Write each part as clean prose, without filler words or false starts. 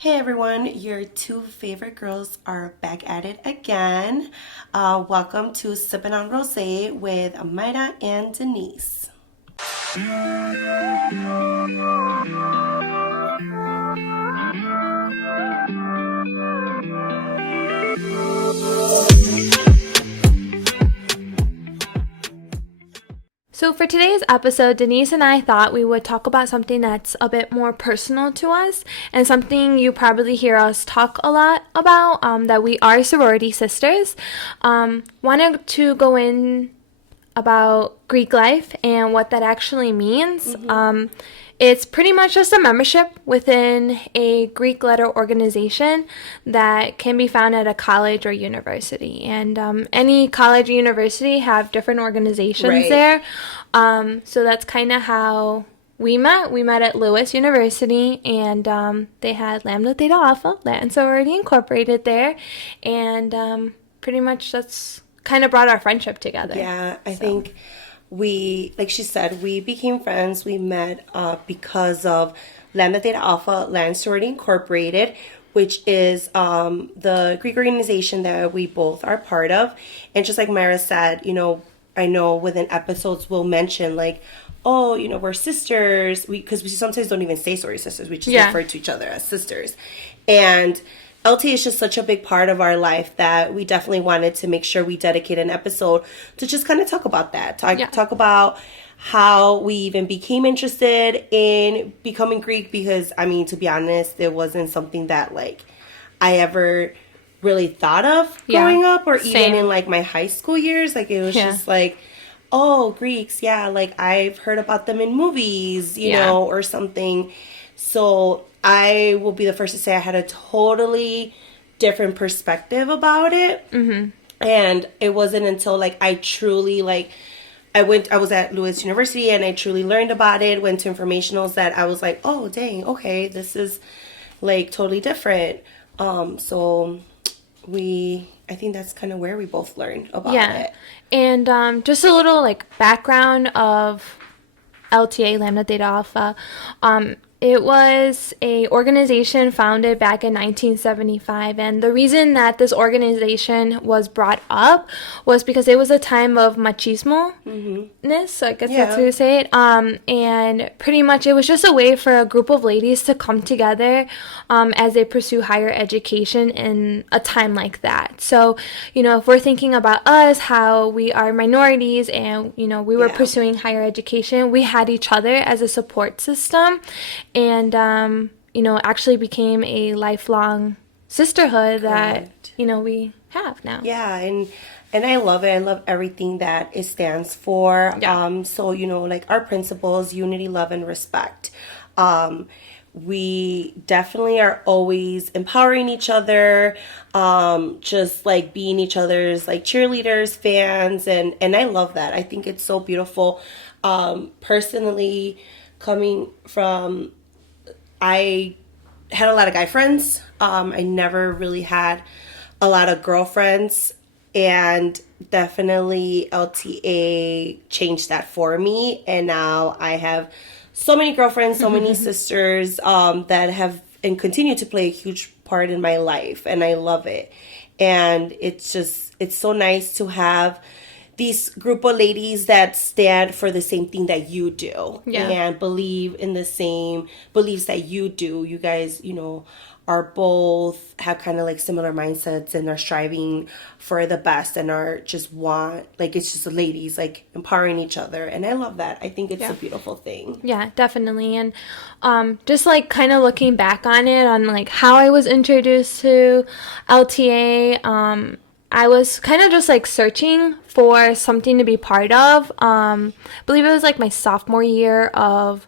Hey everyone, your two favorite girls are back at it again. Welcome to Sippin on Rosé with Mayra and Denise. So for today's episode, Denise and I thought we would talk about something that's a bit more personal to us and something you probably hear us talk a lot about, that we are sorority sisters. Wanted to go in about Greek life and what that actually means. It's pretty much just a membership within a Greek letter organization that can be found at a college or university. And any college or university have different organizations there. So that's kind of how we met. We met at Lewis University, and they had Lambda Theta Alpha, Latin Sorority Incorporated there. And pretty much that's kind of brought our friendship together. Yeah, I think we, like she said, we became friends. We met because of Lambda Theta Alpha, Latin Sorority Incorporated, which is the Greek organization that we both are part of. And just like Mayra said, I know within episodes we'll mention like, oh, we're sisters. Because we sometimes don't even say sorority sisters. We just refer to each other as sisters. And LT is just such a big part of our life that we definitely wanted to make sure we dedicate an episode to just kind of talk about that. Talk about how we even became interested in becoming Greek, because, to be honest, it wasn't something that, I ever really thought of growing up or even in, my high school years. It was just oh, Greeks, I've heard about them in movies, you know, or something. So I will be the first to say I had a totally different perspective about it. Mm-hmm. And it wasn't until I truly I was at Lewis University and I truly learned about it, went to informationals, that I was like, oh dang, okay, this is totally different. So I think that's kind of where we both learned about it. And just a little background of LTA, Lambda Theta Alpha. It was a organization founded back in 1975, and the reason that this organization was brought up was because it was a time of machismo-ness, so I guess that's how you say it, and pretty much it was just a way for a group of ladies to come together as they pursue higher education in a time like that. So, if we're thinking about us, how we are minorities and, we were pursuing higher education, we had each other as a support system. And, actually became a lifelong sisterhood that, we have now. Yeah, and I love it. I love everything that it stands for. Yeah. So, our principles, unity, love, and respect. We definitely are always empowering each other, just being each other's cheerleaders, fans, and I love that. I think it's so beautiful. Personally, coming from, I had a lot of guy friends. I never really had a lot of girlfriends, and definitely LTA changed that for me. And now I have so many girlfriends, so many sisters that have and continue to play a huge part in my life, and I love it. And it's so nice to have these group of ladies that stand for the same thing that you do and believe in the same beliefs that you do. You guys, are both have kind of similar mindsets and are striving for the best and are just it's just the ladies empowering each other. And I love that. I think it's a beautiful thing. Yeah, definitely. And just kind of looking back on it, on how I was introduced to LTA, I was kind of just searching for something to be part of. I believe it was my sophomore year of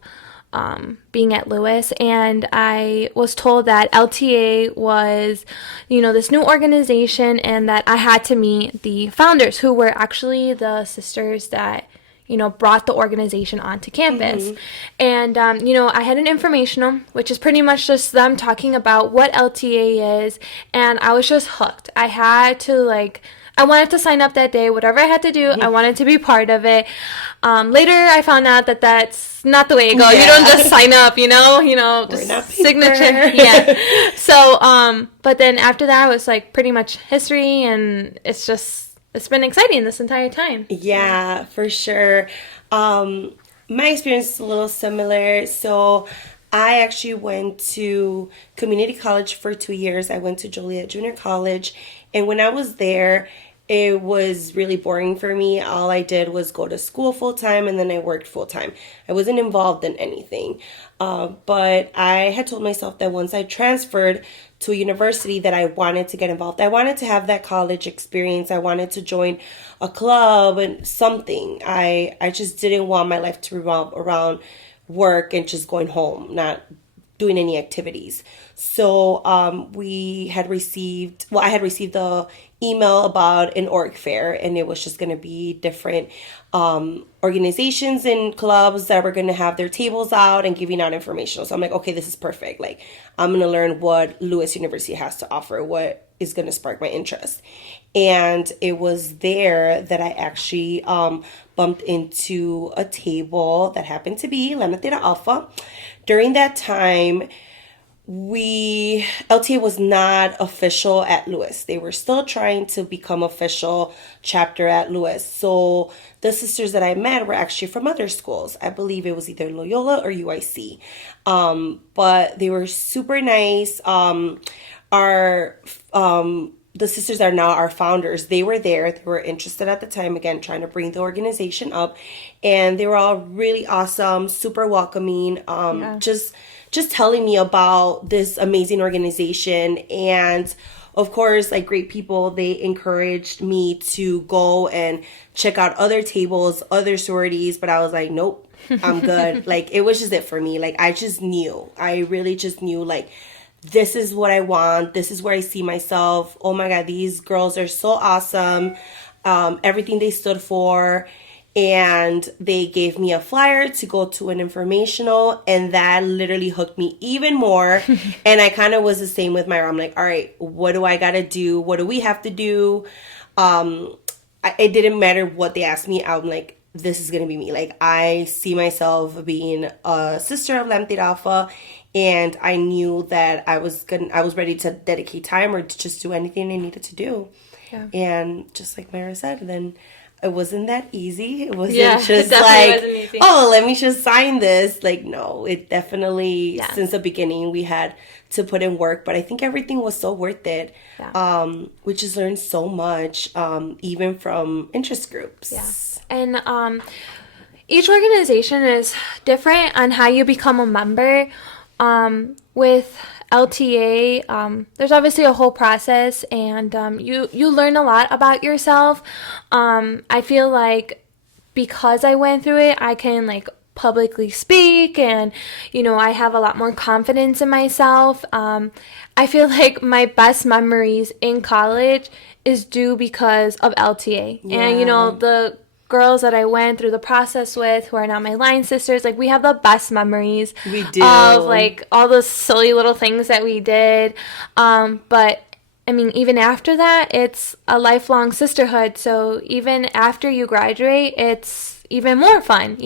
being at Lewis, and I was told that LTA was, this new organization, and that I had to meet the founders, who were actually the sisters that brought the organization onto campus. Mm-hmm. And, I had an informational, which is pretty much just them talking about what LTA is, and I was just hooked. I had to, I wanted to sign up that day, whatever I had to do, I wanted to be part of it. Later, I found out that that's not the way it goes. You don't just sign up, We're just not signature. Yeah. So, but then after that, it was like pretty much history, and it's been exciting this entire time. Yeah, for sure. My experience is a little similar. So I actually went to community college for 2 years. I went to Joliet Junior College. And when I was there, it was really boring for me. All I did was go to school full time and then I worked full time. I wasn't involved in anything. But I had told myself that once I transferred to a university that I wanted to get involved. I wanted to have that college experience. I wanted to join a club and something. I just didn't want my life to revolve around work and just going home, not doing any activities. So I had received the email about an org fair, and it was just going to be different organizations and clubs that were going to have their tables out and giving out information. So I'm like, okay, this is perfect. Like, I'm going to learn what Lewis University has to offer, what is going to spark my interest. And it was there that I actually bumped into a table that happened to be Lambda Theta Alpha. During that time, LTA was not official at Lewis. They were still trying to become official chapter at Lewis. So the sisters that I met were actually from other schools. I believe it was either Loyola or UIC. But they were super nice. The sisters are now our founders. They were there. They were interested at the time, again, trying to bring the organization up. And they were all really awesome, super welcoming. Just telling me about this amazing organization. And of course, like great people, they encouraged me to go and check out other tables, other sororities. But I was like, nope, I'm good. Like, it was just it for me. Like, I really just knew, like, this is what I want. This is where I see myself. Oh my God, these girls are so awesome. Everything they stood for. And they gave me a flyer to go to an informational, and that literally hooked me even more. And I kind of was the same with Mayra. I'm like, all right, what do I got to do? What do we have to do? It didn't matter what they asked me. I'm like, this is going to be me. Like, I see myself being a sister of Lambda Theta Alpha, and I knew that I was ready to dedicate time or to just do anything I needed to do. Yeah. And just like Mayra said, then it wasn't that easy. It wasn't just like, oh, let me just sign this. Like, no, it definitely, since the beginning, we had to put in work. But I think everything was so worth it. Yeah. We just learned so much, even from interest groups. Yeah. And each organization is different on how you become a member. With LTA, there's obviously a whole process, and you learn a lot about yourself. I feel like because I went through it, I can like publicly speak, and I have a lot more confidence in myself. I feel like my best memories in college is due because of LTA. Yeah. And the girls that I went through the process with, who are now my line sisters, like, we have the best memories. We do. Of like all those silly little things that we did. But I mean, even after that, it's a lifelong sisterhood. So even after you graduate, it's even more fun,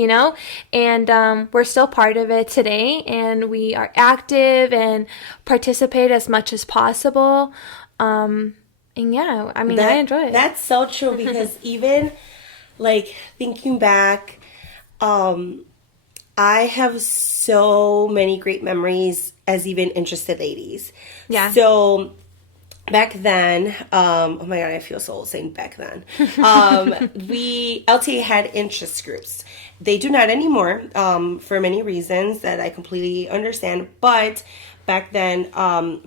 and we're still part of it today, and we are active and participate as much as possible. And yeah, I mean, I enjoy it. That's so true, because even like thinking back, I have so many great memories as even interested ladies. Yeah. So back then, oh my God, I feel so old saying back then. LTA had interest groups. They do not anymore, for many reasons that I completely understand. But back then,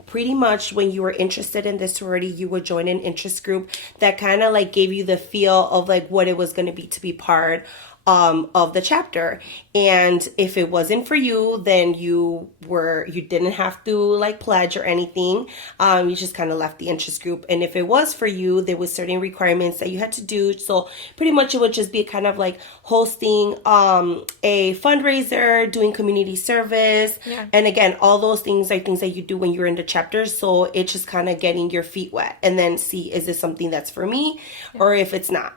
pretty much when you were interested in this sorority, you would join an interest group that kind of like gave you the feel of like what it was going to be part of the chapter. And if it wasn't for you, then you didn't have to like pledge or anything. You just kind of left the interest group. And if it was for you, there was certain requirements that you had to do. So pretty much it would just be kind of like hosting a fundraiser, doing community service. Yeah. And again, all those things are things that you do when you're in the chapters. So it's just kind of getting your feet wet and then see, is this something that's for me? Or if it's not.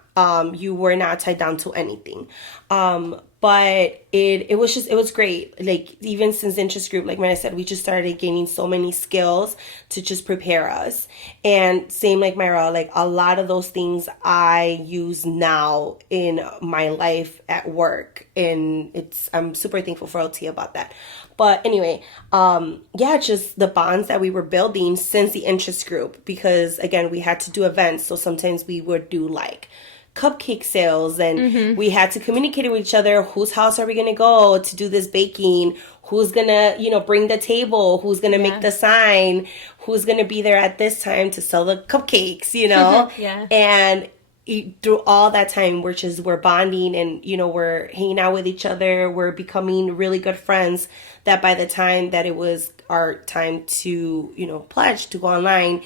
You were not tied down to anything. But it was great. Like, even since the interest group, like when I said, we just started gaining so many skills to just prepare us. And same like Mayra, like a lot of those things I use now in my life at work. And I'm super thankful for LT about that. But anyway, just the bonds that we were building since the interest group, because again, we had to do events. So sometimes we would do like cupcake sales, and we had to communicate with each other. Whose house are we going to go to do this baking? Who's going to, bring the table? Who's going to make the sign? Who's going to be there at this time to sell the cupcakes, Yeah. And through all that time, we're bonding and, we're hanging out with each other. We're becoming really good friends that by the time that it was our time to, pledge to go online,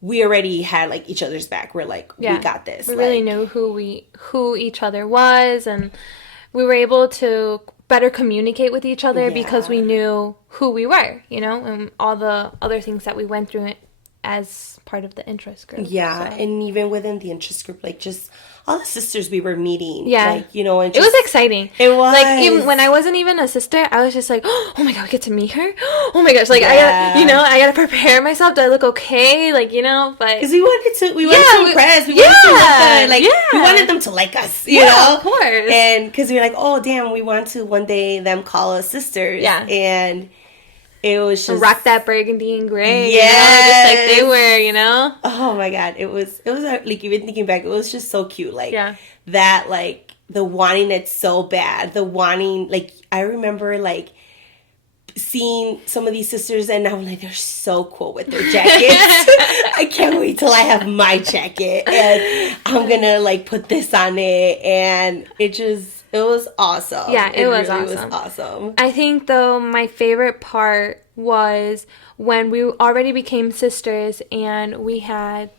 we already had like each other's back. We're like, we got this. We really knew who each other was, and we were able to better communicate with each other because we knew who we were, and all the other things that we went through as part of the interest group. Yeah, so. And even within the interest group, like just all the sisters we were meeting. Yeah. Like, and just, it was exciting. It was. Like, even when I wasn't even a sister, I was just like, oh my God, we get to meet her? Oh my gosh, like, I gotta prepare myself. Do I look okay? Like, but... Because we wanted to impress. We wanted them to like us, you know? Of course. And because we were like, oh, damn, we want to one day them call us sisters. Yeah. And... it was just... rock that burgundy and gray, just like they were, Oh my God. It was like, even thinking back, it was just so cute. Like, that, like, the wanting it so bad. The wanting, like, I remember, like, seeing some of these sisters and I'm like, they're so cool with their jackets. I can't wait till I have my jacket and I'm gonna, like, put this on it. And it was awesome. Yeah, it was really awesome. was awesome. I think, though, my favorite part was when we already became sisters and we had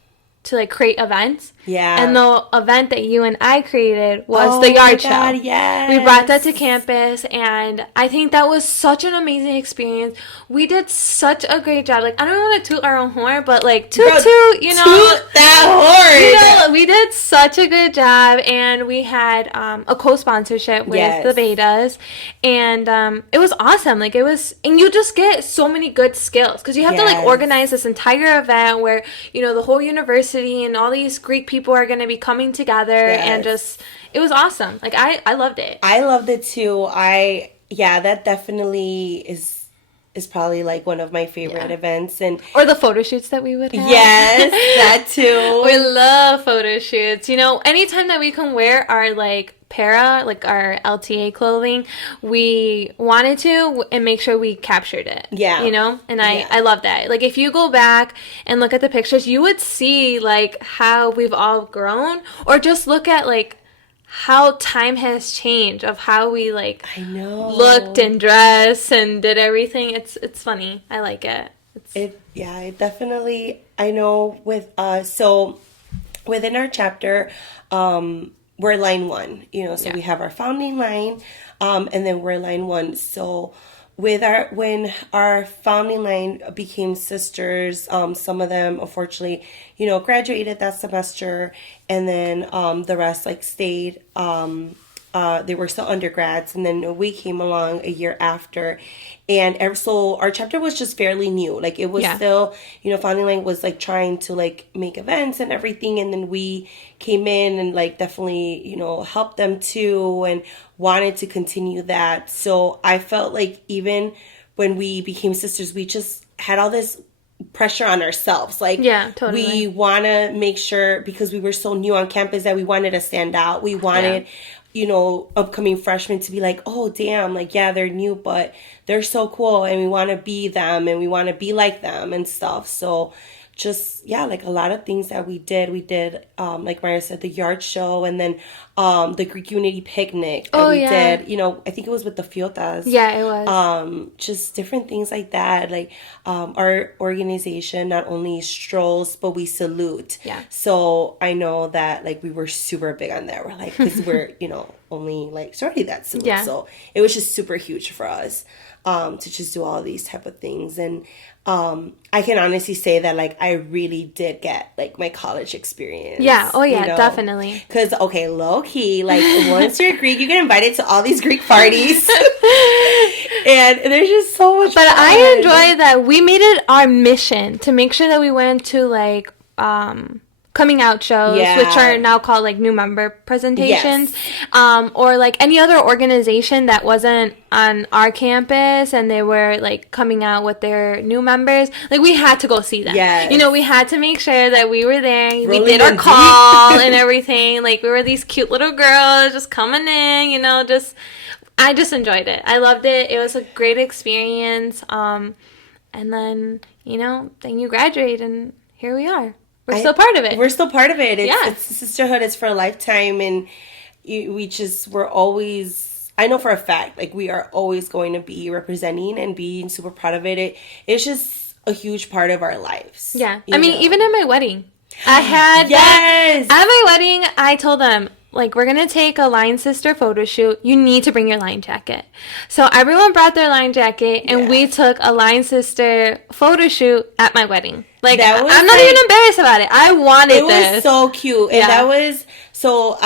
to, like, create events. Yeah. And the event that you and I created was the yard show. God, yes. We brought that to campus, and I think that was such an amazing experience. We did such a great job. Like, I don't want to toot our own horn, but, like, toot, toot that horn. We did such a good job, and we had a co-sponsorship with the Betas, and it was awesome. Like, and you just get so many good skills, because you have to, like, organize this entire event where, the whole university and all these Greek people are going to be coming together, and just, it was awesome. Like, I loved it. I loved it too. That definitely is probably like one of my favorite events. Or the photo shoots that we would have. Yes, that too. We love photo shoots. Anytime that we can wear our, like, like our LTA clothing, we wanted to and make sure we captured it. Yeah. And I love that. Like, if you go back and look at the pictures, you would see, like, how we've all grown, or just look at, like, how time has changed of how we, like, looked and dressed and did everything. It's funny. I like it. It definitely, I know with so within our chapter, we're line 1, so we have our founding line, and then we're line 1. So when our founding line became sisters, some of them unfortunately, graduated that semester, and then the rest, like, stayed. They were still undergrads, and then we came along a year after, and so our chapter was just fairly new. Like, it was still, Founding Line was, like, trying to, like, make events and everything, and then we came in and, like, definitely, helped them too, and wanted to continue that. So I felt like even when we became sisters, we just had all this pressure on ourselves. Like, totally. We want to make sure, because we were so new on campus, that we wanted to stand out. We wanted... upcoming freshmen to be like, oh, damn, like, they're new, but they're so cool, and we want to be them, and we want to be like them and stuff. So just, yeah, like a lot of things that we did. We did, like Mayra said, the yard show, and then the Greek Unity picnic that we did. You know, I think it was with the Fiotas. Yeah, it was. Just different things like that. Like our organization not only strolls, but we salute. Yeah. So I know that like we were super big on that. We're like, because we're, you know, only like sorority that salute. Yeah. So it was just super huge for us to just do all these type of things. And I can honestly say that like I really did get like my college experience. Yeah. Oh yeah, you know? definitely. Because okay, low key, like once you're Greek, you get invited to all these Greek parties, and there's just so much. But fun. I enjoy that we made it our mission to make sure that we went to like coming out shows, which are now called like new member presentations, or like any other organization that wasn't on our campus and they were like coming out with their new members. Like we had to go see them. You know, we had to make sure that we were there. We did our call and everything. Like we were these cute little girls just coming in, you know, I just enjoyed it. I loved it. It was a great experience. And then, you know, then you graduate and here we are. We're still part of it. We're still part of it. It's sisterhood. It's for a lifetime. And we're always, I know for a fact, like we are always going to be representing and being super proud of it. It's just a huge part of our lives. Yeah. I mean, even at my wedding, I had at my wedding, I told them, like, we're going to take a Line Sister photo shoot. You need to bring your line jacket. So everyone brought their line jacket, and we took a Line Sister photo shoot at my wedding. Like, I'm not even embarrassed about it. I wanted this. It was so cute. And that was, so,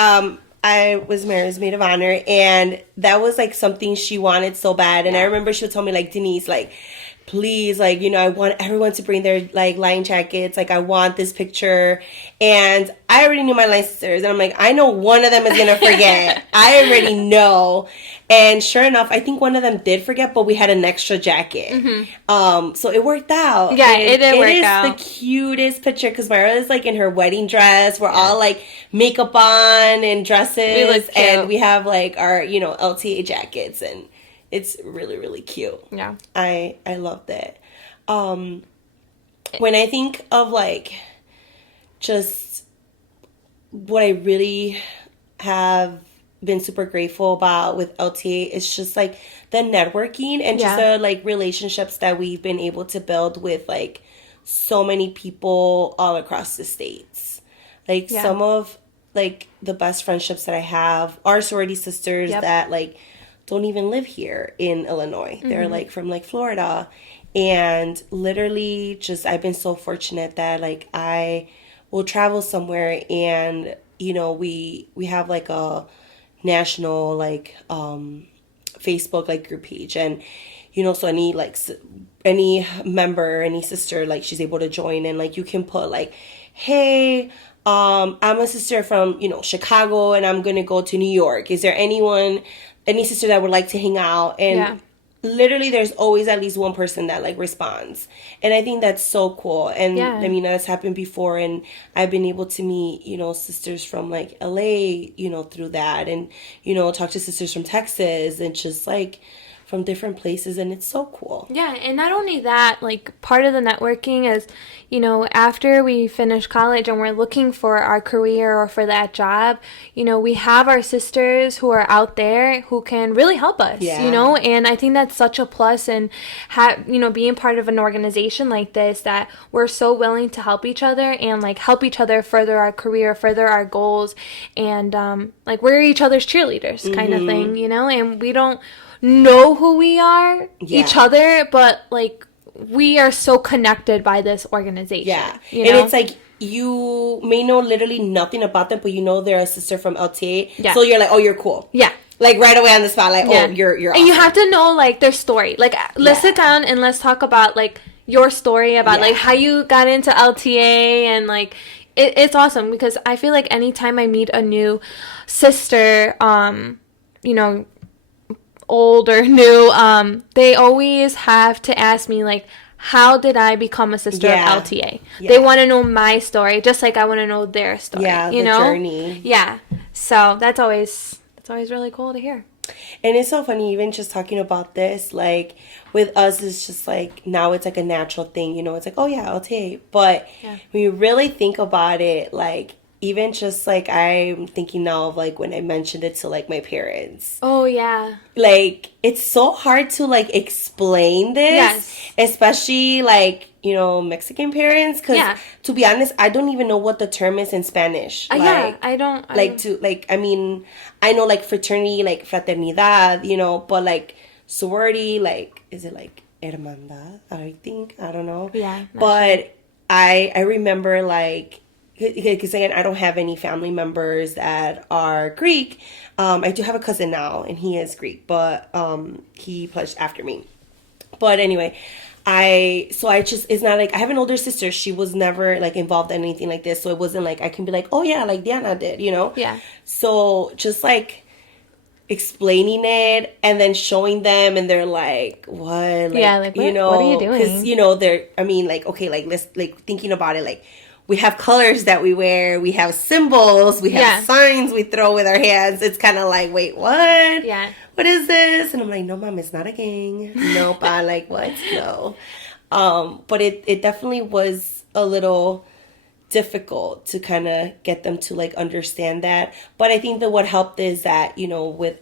I was Mayra's maid of honor, and that was, like, something she wanted so bad. And I remember she would tell me, like, Denise, like, please, like, you know, I want everyone to bring their, like, line jackets. Like, I want this picture. And I already knew my line sisters. And I'm like, I know one of them is going to forget. I already know. And sure enough, I think one of them did forget, but we had an extra jacket. So it worked out. Yeah, it did work out. It is the cutest picture because Mayra is, like, in her wedding dress. We're all, like, makeup on and dresses. We look cute. And we have, like, our, you know, LTA jackets. And it's really, really cute. Yeah. I loved it. When I think of, like, just what I really have been super grateful about with LTA, it's just, like, the networking and just the, like, relationships that we've been able to build with, like, so many people all across the states. Like, some of, like, the best friendships that I have are sorority sisters that, like, don't even live here in Illinois. They're like from like Florida. And literally just, I've been so fortunate that like I will travel somewhere and, you know, we have like a national like Facebook like group page. And, you know, so any member, any sister, like she's able to join and like you can put like, hey, I'm a sister from, you know, Chicago and I'm going to go to New York. Is there any sister that would like to hang out? And literally there's always at least one person that like responds. And I think that's so cool. And I mean, that's happened before. And I've been able to meet, you know, sisters from like LA, you know, through that. And, you know, talk to sisters from Texas and just like from different places. And it's so cool. Yeah. And not only that, like part of the networking is, you know, after we finish college and we're looking for our career or for that job, you know, we have our sisters who are out there who can really help us, you know, and I think that's such a plus. And you know, being part of an organization like this, that we're so willing to help each other and like help each other further our career, further our goals. And like we're each other's cheerleaders kind of thing, you know, and we don't know who we are, each other, but like we are so connected by this organization. You know? And it's like you may know literally nothing about them, but you know they're a sister from LTA. So you're like, oh, you're cool. Like right away on the spot, like, oh, you're awesome. And you have to know like their story. Like let's sit down and let's talk about like your story about like how you got into LTA and like it's awesome because I feel like anytime I meet a new sister, you know, old or new, they always have to ask me like, how did I become a sister of LTA? They want to know my story just like I want to know their story. You know, journey. So that's always really cool to hear. And it's so funny, even just talking about this, like, with us, it's just like, now it's like a natural thing, you know, it's like, oh yeah, I'll take. But when you really think about it, like, even just like, I'm thinking now of like when I mentioned it to like my parents. Oh, yeah. Like, it's so hard to like explain this, Yes. especially like, you know, Mexican parents, because to be honest, I don't even know what the term is in Spanish. Like, I don't. I mean, I know like fraternity, like fraternidad, you know, but like sorority, like, is it like hermandad? I think, I don't know. Yeah. But sure. I remember like, because again, I don't have any family members that are Greek. I do have a cousin now, and he is Greek, but he pledged after me. But anyway, it's not like, I have an older sister. She was never like involved in anything like this. So it wasn't like I can be like, oh yeah, like Diana did, you know? Yeah. So just like explaining it and then showing them, and they're like, what? Like, like, what, you know, what are you doing? because, you know, like, okay, like, let's, like, thinking about it, like, we have colors that we wear, we have symbols, we have signs we throw with our hands. It's kind of like, wait, what? Yeah. What is this? And I'm like, no, Mom, it's not a gang. Nope. I'm like, what? No. But it definitely was a little difficult to kind of get them to like understand that. But I think that what helped is that, you know, with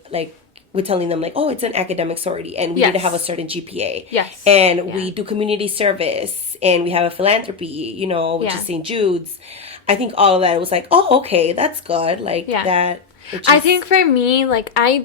telling them like, oh, it's an academic sorority and we need to have a certain GPA. Yes. And we do community service and we have a philanthropy, you know, which is St. Jude's. I think all of that, it was like, oh, okay, that's good. Like that. I think for me, like, I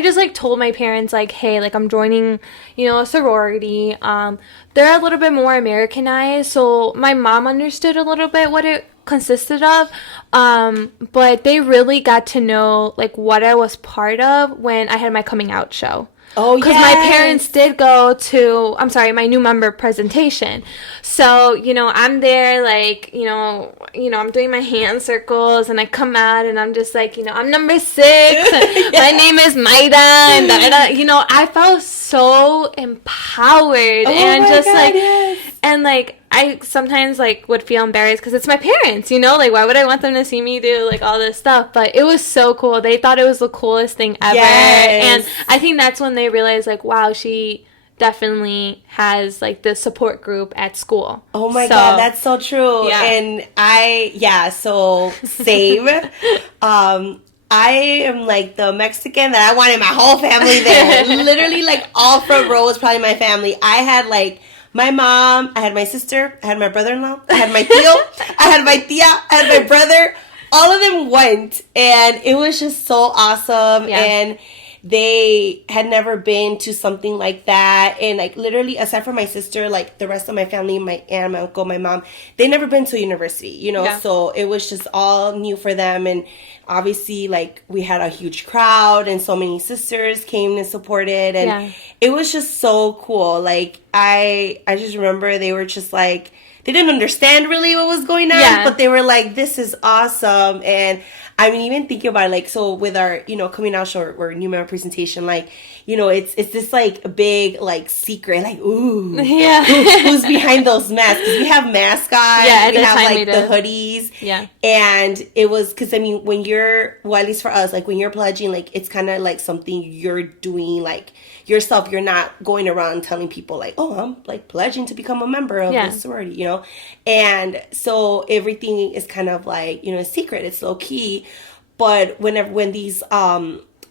just like told my parents like, hey, like, I'm joining, you know, a sorority. They're a little bit more Americanized, so my mom understood a little bit what it consisted of, but they really got to know like what I was part of when I had my coming out show. Oh, because my parents did go to, my new member presentation. So, you know, I'm there, like, you know, I'm doing my hand circles, and I come out, and I'm just like, you know, I'm number 6. My name is Mayra, and da-da-da. You know, I felt so empowered, and just God, and like, I sometimes like would feel embarrassed because it's my parents, you know, like, why would I want them to see me do like all this stuff? But it was so cool. They thought it was the coolest thing ever. And I think that's when they realized like, wow, she definitely has like the support group at school. Oh my God, that's so true. Yeah. And so same. I am like the Mexican that I wanted my whole family there. Literally like all front row was probably my family. I had like my mom, I had my sister, I had my brother-in-law, I had my tío, I had my tía, I had my brother. All of them went, and it was just so awesome. Yeah. And they had never been to something like that. And like literally, aside from my sister, like the rest of my family, my aunt, my uncle, my mom, they never been to university, you know? Yeah. So it was just all new for them. And obviously, like, we had a huge crowd, and so many sisters came and supported, and it was just so cool. Like, I just remember they were just like, they didn't understand really what was going on, but they were like, this is awesome. And I mean, even thinking about it, like, so with our, you know, coming out show or new member presentation, like, you know, it's this like big like secret, like, ooh, who's behind those masks? Because we have mascots, we have like the hoodies, and it was because I mean, when you're, well, at least for us, like when you're pledging, like it's kind of like something you're doing like yourself. You're not going around telling people like, oh, I'm like pledging to become a member of this sorority, you know, and so everything is kind of like, you know, a secret. It's low key, but when these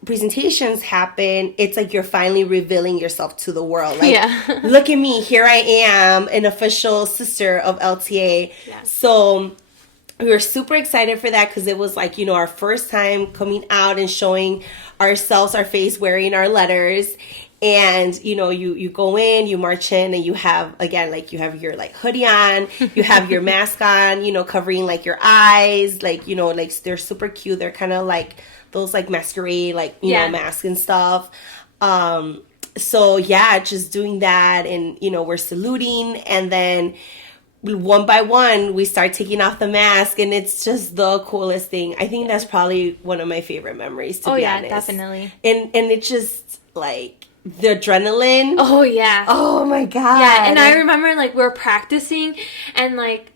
presentations happen, it's like you're finally revealing yourself to the world. Like, look at me, here I am, an official sister of LTA. So we were super excited for that because it was like, you know, our first time coming out and showing ourselves, our face, wearing our letters. And, you know, you go in, you march in, and you have, again, like, you have your, like, hoodie on, you have your mask on, you know, covering, like, your eyes, like, you know, like, they're super cute. They're kind of like those, like, masquerade, like, you know, masks and stuff. So, yeah, just doing that, and, you know, we're saluting, and then one by one, we start taking off the mask, and it's just the coolest thing. I think that's probably one of my favorite memories, to be honest. Oh, yeah, definitely. And it's just, like, the adrenaline. Oh, yeah. Oh, my God. Yeah, and I remember, like, we were practicing, and, like,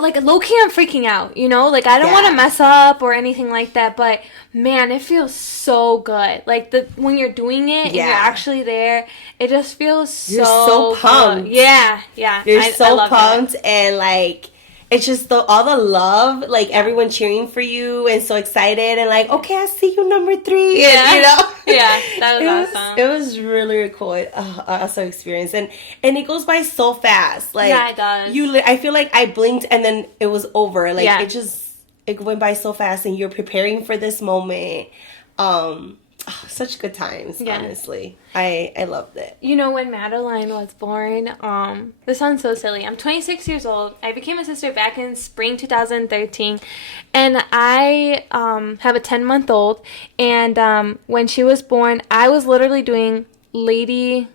like low-key I'm freaking out, you know? Like, I don't want to mess up or anything like that, but man, it feels so good. Like, when you're doing it and you're actually there, it just feels you're so pumped. Good. Yeah. You're so I pumped and like it's just all the love, like everyone cheering for you and so excited and like, okay, I see you number 3. Yeah. And, you know? Yeah, that was awesome. It was really, really cool. Awesome experience. And it goes by so fast. Like, yeah, it does. I feel like I blinked and then it was over. Like, it went by so fast and you're preparing for this moment. Such good times, honestly. I loved it. You know, when Madeline was born, this sounds so silly. I'm 26 years old. I became a sister back in spring 2013. And I have a 10-month-old. And when she was born, I was literally doing lambda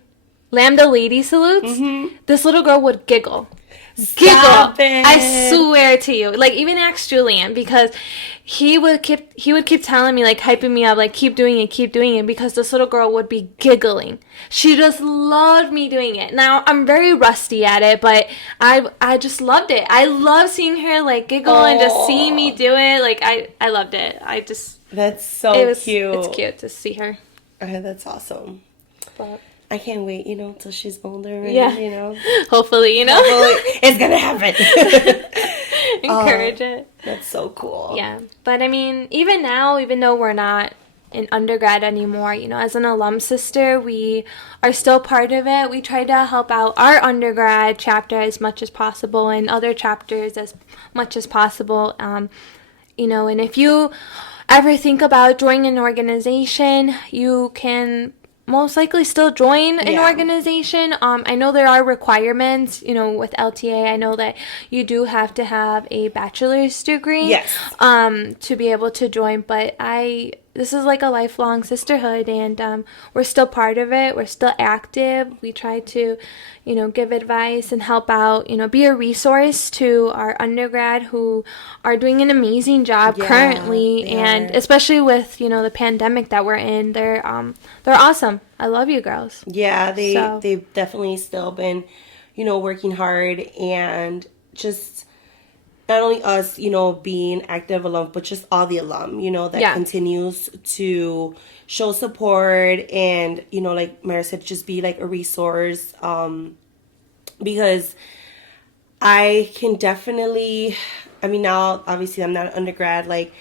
lady salutes. Mm-hmm. This little girl would giggle. Stop it. I swear to you. Like, even ask Julian, because he would keep telling me, like, hyping me up, like, keep doing it, because this little girl would be giggling. She just loved me doing it. Now, I'm very rusty at it, but I just loved it. I love seeing her, like, giggle and just seeing me do it. Like, I loved it. That's so cute. It's cute to see her. That's awesome. But I can't wait, till she's older. And, Hopefully, Hopefully it's going to happen. Encourage it. That's so cool. Yeah. But, I mean, even now, even though we're not in undergrad anymore, as an alum sister, we are still part of it. We try to help out our undergrad chapter as much as possible and other chapters as much as possible. And if you ever think about joining an organization, you can most likely still join an organization. I know there are requirements, with LTA. I know that you do have to have a bachelor's degree to be able to join, but this is like a lifelong sisterhood, and we're still part of it. We're still active. We try to, give advice and help out, be a resource to our undergrad who are doing an amazing job currently, and especially with, the pandemic that we're in, they're awesome. I love you girls. Yeah, they've definitely still been, working hard, and just not only us, being active alum, but just all the alum, that continues to show support and, like Mayra said, just be like a resource. Because I can definitely, now obviously I'm not an undergrad, like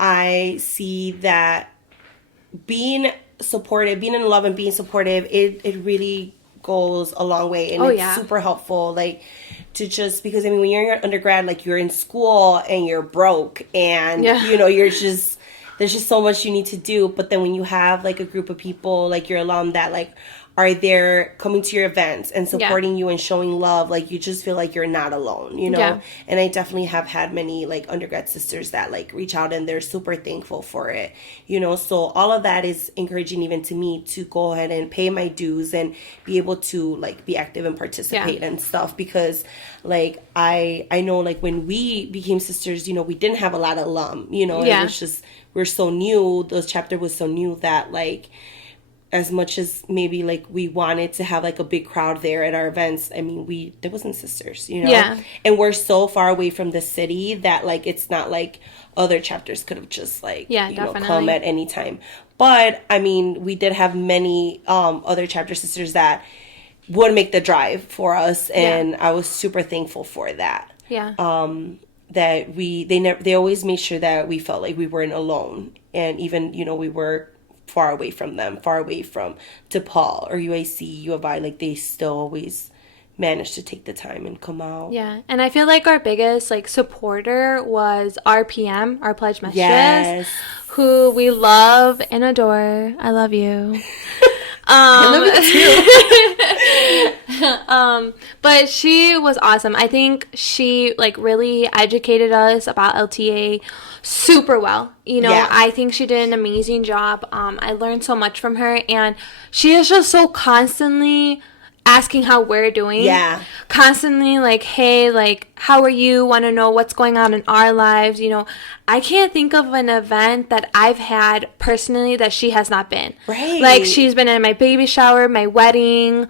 I see that being supportive, being in love and being supportive, it really goes a long way, and it's super helpful, like to just, because when you're in undergrad, like you're in school and you're broke and you're just, there's just so much you need to do, but then when you have like a group of people like your alum that like are there coming to your events and supporting you and showing love, like you just feel like you're not alone, and I definitely have had many like undergrad sisters that like reach out and they're super thankful for it, so all of that is encouraging even to me to go ahead and pay my dues and be able to like be active and participate and stuff, because like I know like when we became sisters, we didn't have a lot of alum, it was just, we're so new, the chapter was so new that like as much as maybe like we wanted to have like a big crowd there at our events, there wasn't sisters, and we're so far away from the city that like it's not like other chapters could have just like come at any time. But we did have many other chapter sisters that would make the drive for us, and I was super thankful for that. That they always made sure that we felt like we weren't alone, and even we were far away from them, far away from DePaul or UIC, U of I, like they still always managed to take the time and come out. Yeah, and I feel like our biggest like supporter was RPM, our pledge mistress, who we love and adore. I love you. I love you too. But she was awesome. I think she like really educated us about LTA super well. I think she did an amazing job. I learned so much from her, and she is just so constantly asking how we're doing. Constantly like, hey, like, how are you? Want to know what's going on in our lives. I can't think of an event that I've had personally that she has not been. Right. Like, she's been in my baby shower, my wedding,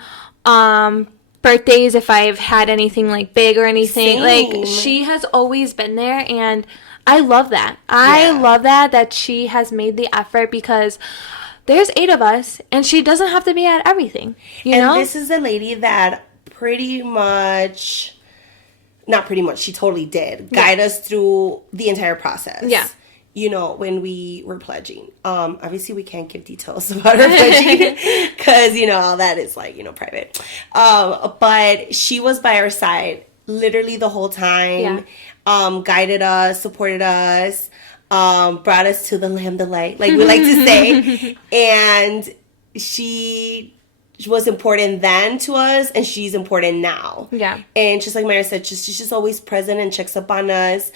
birthdays if I've had anything like big or anything. Same. Like, she has always been there, and I love that. I love that she has made the effort, because there's 8 of us, and she doesn't have to be at everything, you know? And this is a lady that she totally did guide us through the entire process. Yeah. You know, when we were pledging. Obviously, we can't give details about our pledging because, you know, all that is, like, you know, private. But she was by our side literally the whole time. Guided us, supported us, brought us to the Lambda Light, like we like to say. And she was important then to us, and she's important now. Yeah. And just like Mayra said, she's just always present and checks up on us.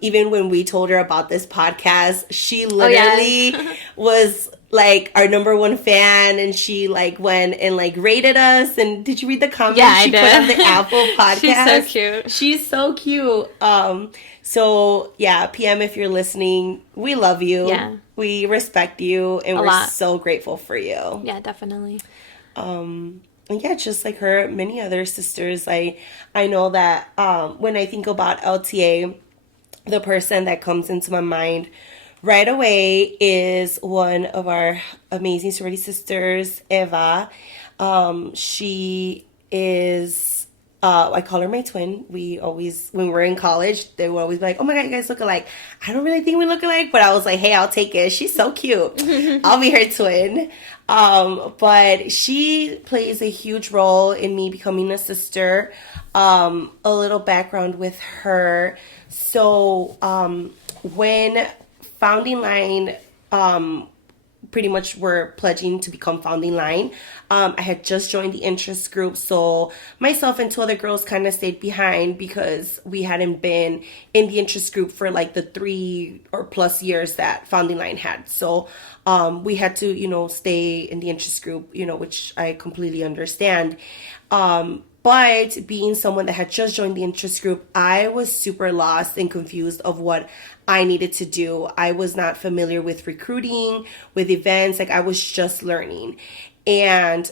Even when we told her about this podcast, she literally was like our number 1 fan, and she like went and like rated us. And did you read the comments she put on the Apple podcast? She's so cute. She's so cute. So yeah, PM, if you're listening, we love you. Yeah. We respect you, and we're so grateful for you. Yeah, definitely. And yeah, just like her, many other sisters. I know that when I think about LTA, the person that comes into my mind right away is one of our amazing sorority sisters, Eva. She is, I call her my twin. We always, when we're in college, they would always be like, oh my God, you guys look alike. I don't really think we look alike, but I was like, hey, I'll take it. She's so cute. I'll be her twin. But she plays a huge role in me becoming a sister. A little background with her. So, when Founding Line, pretty much were pledging to become Founding Line, I had just joined the interest group, so myself and 2 other girls kind of stayed behind because we hadn't been in the interest group for like the 3 or plus years that Founding Line had. So we had to, you know, stay in the interest group, you know, which I completely understand. But being someone that had just joined the interest group, I was super lost and confused of what I needed to do. I was not familiar with recruiting, with events. Like, I was just learning. And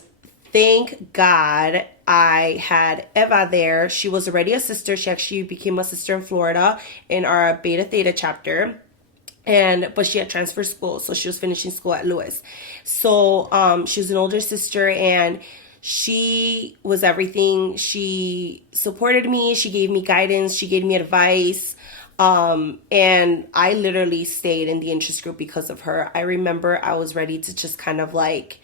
thank God I had Eva there. She was already a sister. She actually became a sister in Florida in our Beta Theta chapter. But she had transferred school, so she was finishing school at Lewis. So she was an older sister, and she was everything. She supported me. She gave me guidance. She gave me advice. And I literally stayed in the interest group because of her. I remember I was ready to just kind of like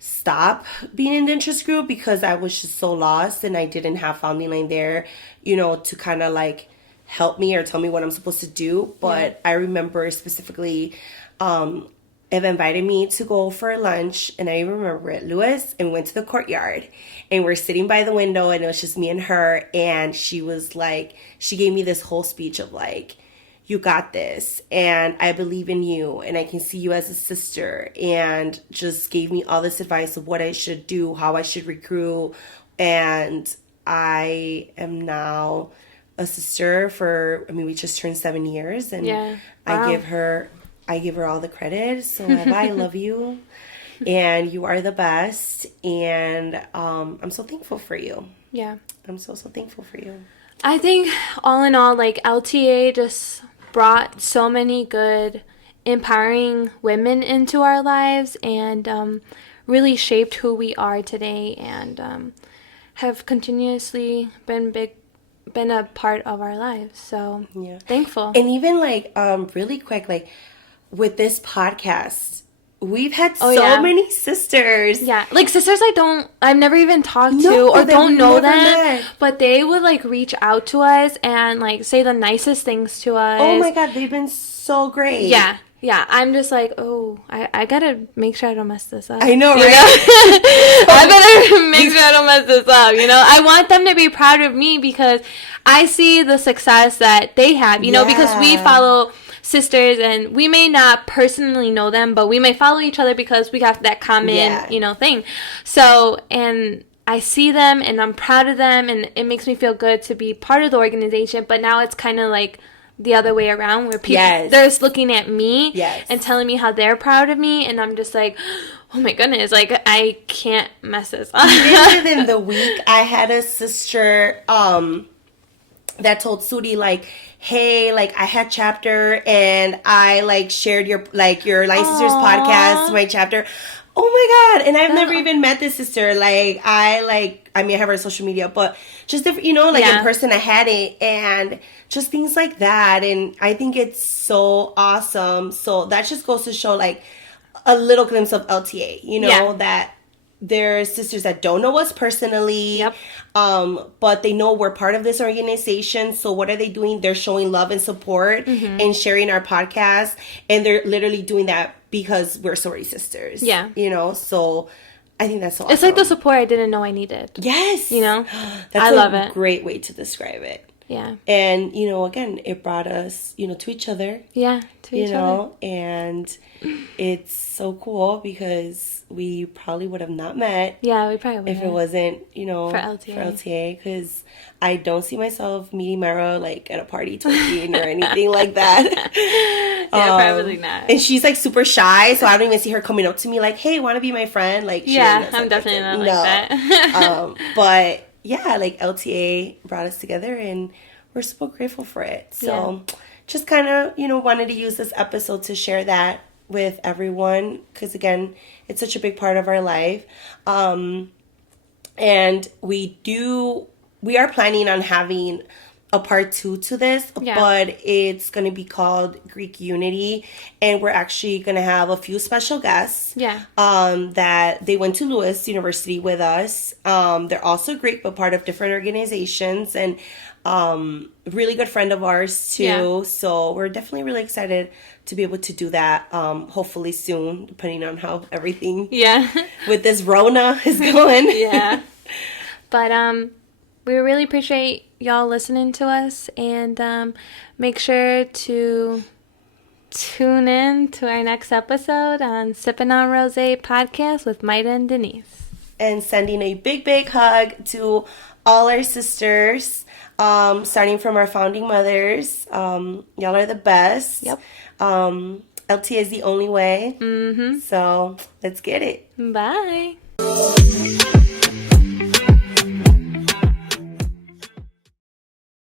stop being in the interest group because I was just so lost, and I didn't have Founding Line there, you know, to kind of like help me or tell me what I'm supposed to do. But I remember specifically, Eva invited me to go for lunch, and I remember at Lewis, and we went to the courtyard, and we're sitting by the window, and it was just me and her, and she was like, she gave me this whole speech of like, you got this, and I believe in you, and I can see you as a sister, and just gave me all this advice of what I should do, how I should recruit, and I am now a sister for, I mean, we just turned 7 years, and I give her all the credit. So Eva, I love you, and you are the best, and I'm so thankful for you. Yeah. I'm so thankful for you. I think all in all, like, LTA just brought so many good, empowering women into our lives, and really shaped who we are today, and have continuously been a part of our lives. So thankful. And even like really quick, like, with this podcast, we've had many sisters. Yeah, like sisters I've never even talked to or don't know them, but they would like reach out to us and like say the nicest things to us. Oh my God, they've been so great. Yeah. Yeah, I'm just like, I gotta make sure I don't mess this up. I know, right? I better make sure I don't mess this up, you know? I want them to be proud of me because I see the success that they have, you know, because we follow sisters, and we may not personally know them, but we may follow each other because we have that common, you know, thing. So, and I see them, and I'm proud of them, and it makes me feel good to be part of the organization, but now it's kind of like the other way around, where people they're just looking at me and telling me how they're proud of me, and I'm just like, Oh my goodness, like I can't mess this up. Even within the week, I had a sister that told Sudi, like, hey, like, I had chapter and I, like, shared your Line Sisters podcast, my chapter. Oh my God. And I've never even met this sister. Like, I mean, I have her on social media, but just different, you know, like in person I had it, and just things like that. And I think it's so awesome. So that just goes to show, like, a little glimpse of LTA, you know, that there's sisters that don't know us personally, but they know we're part of this organization. So what are they doing? They're showing love and support and sharing our podcast. And they're literally doing that because we're sorority sisters. Yeah. You know, so I think that's so awesome. It's like the support I didn't know I needed. Yes. You know? I love it. Great way to describe it. Yeah. And, you know, again, it brought us, you know, to each other. Yeah, to each other. And it's so cool because we probably would have not met. Yeah, we probably would if it wasn't, you know, for LTA. Because I don't see myself meeting Mayra, like, at a party talking or anything like that. Probably not. And she's, like, super shy, so I don't even see her coming up to me like, hey, want to be my friend? Like, I'm definitely not like that. But yeah, like, LTA brought us together, and we're so grateful for it. So just kind of, you know, wanted to use this episode to share that with everyone, because again, it's such a big part of our life. And we are planning on having a part 2 to this, but it's going to be called Greek Unity, and we're actually going to have a few special guests that they went to Lewis University with us. They're also Greek, but part of different organizations, and really good friend of ours too. So we're definitely really excited to be able to do that, hopefully soon, depending on how everything with this Rona is going. But we really appreciate y'all listening to us, and make sure to tune in to our next episode on Sippin on Rosé Podcast with Mayra and Denise. And sending a big, big hug to all our sisters, starting from our founding mothers. Y'all are the best. LT is the only way. So let's get it. Bye.